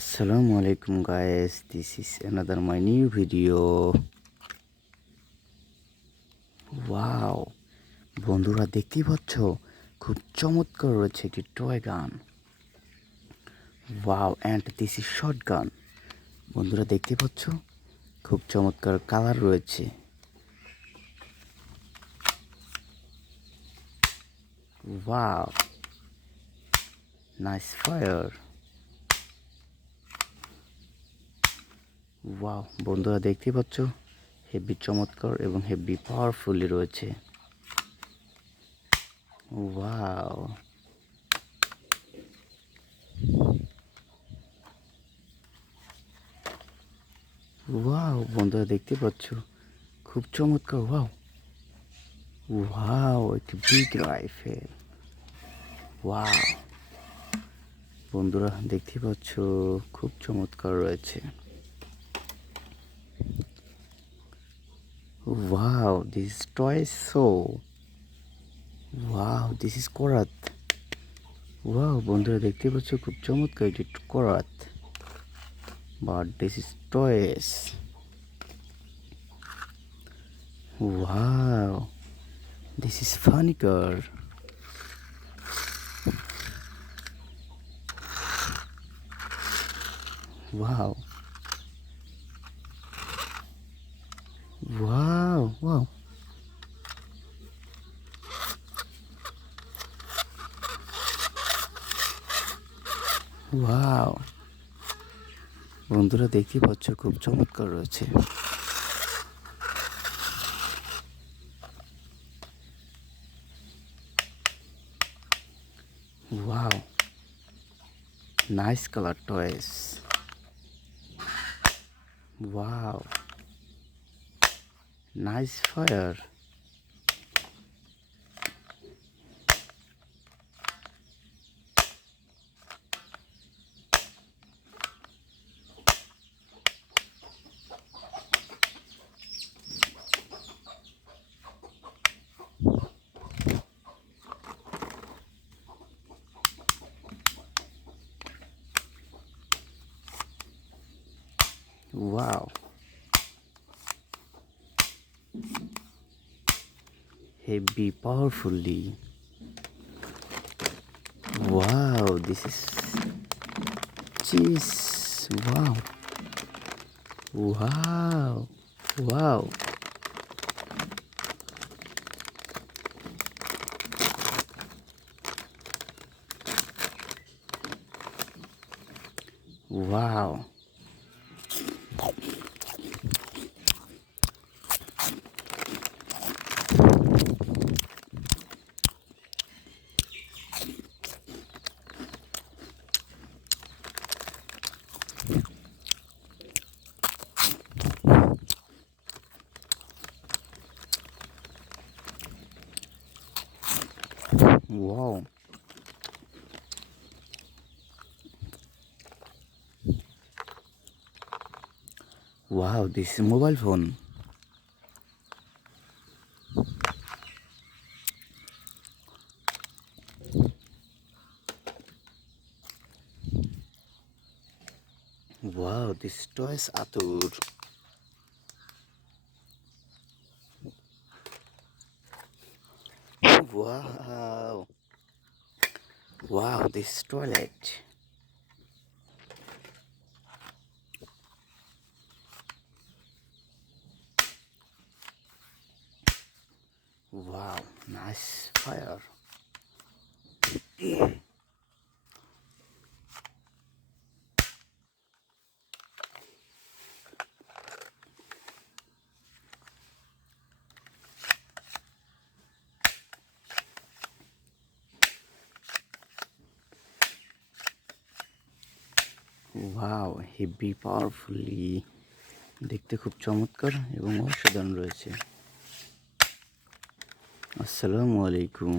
Assalamu alaikum guys, this is another my new video. Wow, বন্ধুরা দেখতেই পাচ্ছ খুব চমৎকার রয়েছে একটি টয় গান। Wow, and this is shotgun. বন্ধুরা দেখতেই পাচ্ছ খুব চমৎকার কালার রয়েছে। Wow, nice fire. ওয়াও, বন্ধুরা দেখতেই পাচ্ছ হেভি চমৎকার এবং হেভি পাওয়ারফুলি রয়েছে। ওয়াও, ওয়াও, বন্ধুরা দেখতে পাচ্ছ খুব চমৎকার। ওয়াও ওয়াও, একটি বিগ রাইফেল। ওয়াও, বন্ধুরা দেখতে পাচ্ছ খুব চমৎকার রয়েছে। Wow, this is toy so. Wow, this is korat. Wow, বন্ধুরা দেখতে পাচ্ছ খুব চমৎকার এটি korat. But this is toys. Wow, this is funny car. Wow. Wow, wow. Wow. বন্ধুরা দেখতে পাচ্ছ খুব চমৎকার রয়েছে। Wow. Nice color toys. Wow. Nice fire. Wow. Heavy powerfully. Wow, this is cheese. Wow. Wow. Wow. Wow. Wow. Wow, this is a mobile phone. Wow, this toys Atur. Wow. Wow, this toilet. Wow, nice fire. Wow, heavy powerfully দেখতে খুব চমৎকার এবং অসাধারণ রয়েছে। আসসালামু আলাইকুম।